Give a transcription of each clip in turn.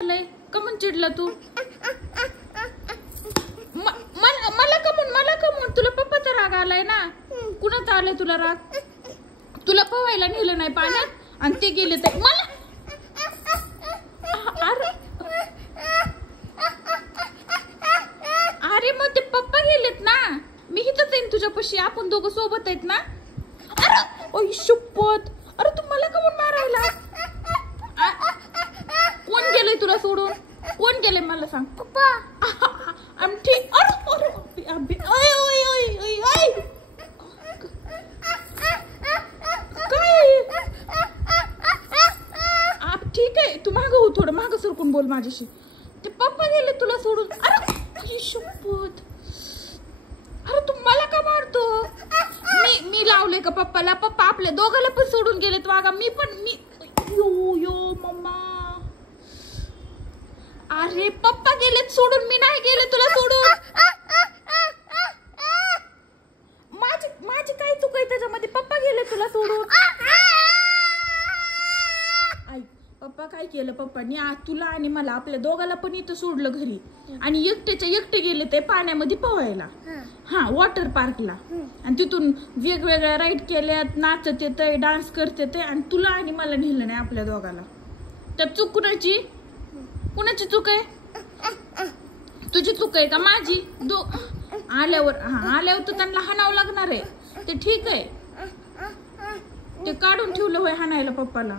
कमून चिडला तू? मला कमून तुला पप्पाचा राग आलाय ना? कुणाचा आलाय तुला राग? तुला पोहायला नेलं नाही पाण्यात आणि ते गेले तर मला अरे मग ते पप्पा गेलेत ना, मी इथंच येईन तुझ्यापाशी, आपण दोघं सोबत आहेत ना. अरे शपथ, अरे तू मला कमून मारायला? कोण गेलंय तुला सोडून? कोण गेलंय मला सांग. पप्पा. ठीक. ठीक आहे, तू मागं हो, थोडं मागं सरकून बोल माझ्याशी. ते पप्पा गेले तुला सोडून. अरे शपथ, अरे तू मला का मारतो? मी लावले का पप्पाला? पप्पा आपल्या दोघाला पण सोडून गेलेत वागा. मी यो मम्मा. अरे पप्पा गेलेत सोडून, मी नाही गेले तुला सोडून. माझी काय चूक आहे त्याच्यामध्ये? पप्पा गेले तुला सोडून. पप्पा काय केलं? पप्पानी आज तुला आणि मला, आपल्या दोघाला पण इथं सोडलं घरी, आणि एकटे गेले ते पाण्यामध्ये पोहायला. वॉटर पार्कला. आणि तिथून वेगवेगळ्या राईड केल्यात, नाचत येतंय, डान्स करत येतंय, आणि तुला आणि मला नेलं नाही आपल्या दोघाला. तर चूक कुणाची चूक आहे? तुझी चूक आहे का माझी? आल्यावर तर त्यांना हाणावं लागणार आहे. ते ठीक आहे, ते काढून ठेवलं होय हाणायला पप्पाला.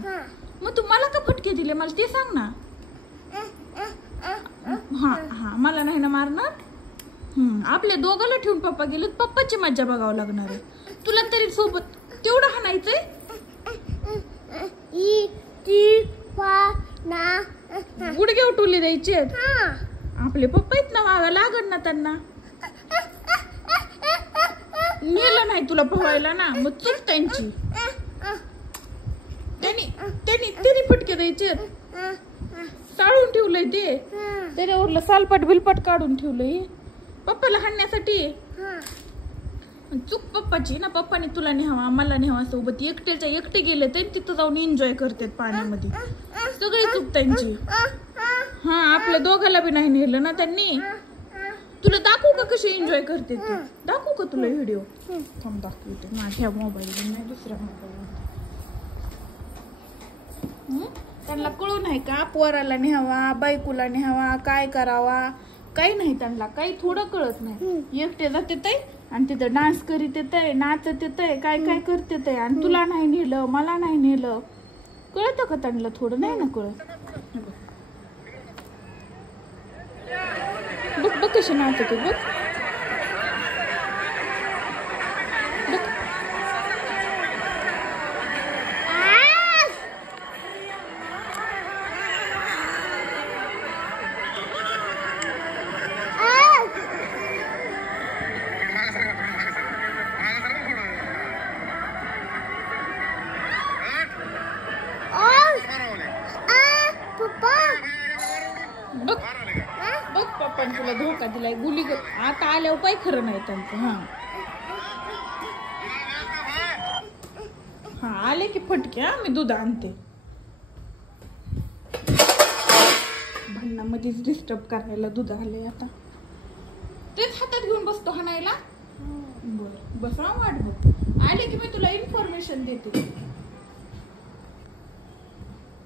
मग तू मला का फटके दिले मला ते सांग ना. मला नाही ना मारणार. आपल्या दोघाला ठेवून पप्पा गेले, पप्पाची मज्जा बघावं लागणार आहे. तुला तरी सोबत तेवढं हाणायचंय? गुडघे उठवले द्यायचे आपले पप्पा आहेत ना, वागा लागण ना त्यांना. नेलं नाही तुला पोहायला ना, मग चूक त्यांची. त्यांनी फटके द्यायचे. चाळून ठेवलंय ते, त्याच्यावरलं सालपट बिलपट काढून ठेवलंय पप्पाला हाणण्यासाठी. चूक पप्पाची ना, पप्पाने तुला न्यावा, मला न्यावा सोबत. एकटे गेले ते तिथं जाऊन एन्जॉय करतात पाण्यामध्ये. सगळी चूक त्यांची. आपल्या दोघाला बी नाही नेलं ना त्यांनी. तुला दाखवू का कशी एन्जॉय करते ते? दाखवू का तुला व्हिडिओ? थांब दाखवते माझ्या मोबाईल नाही, दुसऱ्या मोबाईल. त्यांना कळू नाही का पोराला न्यावा, बायकोला न्यावा, काय करावा? काही नाही त्यांना, काही थोडं कळत नाही. एकटे जाते ते आणि तिथं डान्स करीत येतंय, नाचत येतंय, काय काय करते ते, आणि तुला नाही नेलं, मला नाही नेलं. कळतं का त्यांना? थोडं नाही ना कळत. बघ कशी नाचते बघ. बघ पप्पाने तुला धोका दिलाय. गुली आता आल्यावर काही खरं नाही त्यांचं. आले की फटके. मी दूध आणते. भांडणामध्येच डिस्टर्ब करायला दूध आले. आता तेच हातात घेऊन बसतो हाणायला. बरं बस, वाट बघ. आले की मी तुला इन्फॉर्मेशन देते.